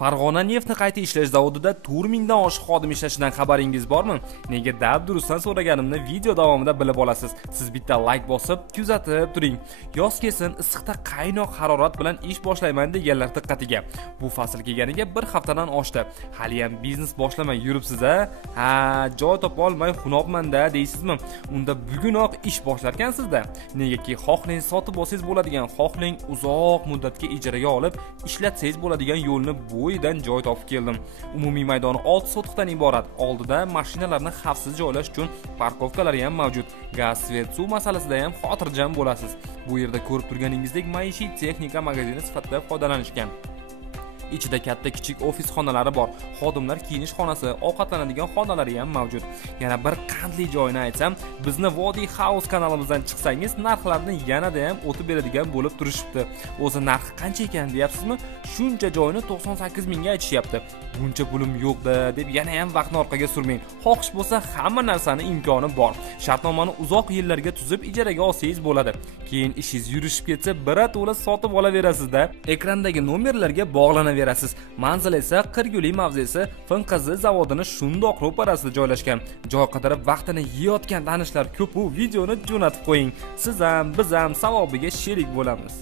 Farg'ona neftni qayta ishlash zavodida 4000 dan oshiq xodim ishlashidan xabaringiz bormi? Nega dabdurustdan so'raganimni video davomida bilib olasiz. Siz bitta like bosib, kuzatib turing. Yoz kelsin, issiqda qaynoq harorat bilan ish boshlayman deganlar diqqatiga. Bu fasl kelganiga bir haftadan oshdi. Hali ham biznes boshlamay yuribsiz-a? Ha, joy topa olmay xunobman-da deysizmi? Unda bugunoq ish boshlarkansizda. Negaki xohlang sotib olsangiz bo'ladigan, xohlang uzoq muddatga ijaraga olib ishlatsangiz bo'ladigan yo'lni bo'yidan joy topib keldim. Umumiy maydoni 6 sotixdan iborat. Oldida mashinalarni xavfsiz joylash uchun parkovkalari ham mavjud. Gaz, svet, suv masalasida ham xotirjam bo'lasiz. Bu yerda ko'rib turganingizdek maishiy texnika magazini sifatida foydalanishgan. Ichida katta-kichik ofis xonalari bor. Xodimlar kiyinish xonasi, ovqatlanadigan xonalari ham mavjud. Yana bir qandli joyini aytsam, bizni Vodiy House kanalimizdan chiqsangiz, narxlarni yanada ham o'tib beradigan bo'lib turishibdi. O'zi narxi qancha ekan deyapsizmi? Shuncha joyni 98 mingga aytishyapti. Buncha pulim yo'q-da deb yana ham vaqtni orqaga surmang. Xohish bo'lsa, hamma narsani imkoni bor. Shartnomani uzoq yillarga tuzib ijaraga olsangiz bo'ladi. Keyin ishingiz yurishib ketsa, birato'la sotib olaverasiz-da. Ekrandagi nomerlarga bog'lanaverasiz. Manzil esa Qirguli mavzesi FNQZ zavodini shundoq ro'parasida joylashgan. Joy qidirib vaqtini yeyotgan tanishlar ko'p, bu videoni jo'natib qo'ying. Siz ham, biz ham savobiga sherik bo'lamiz.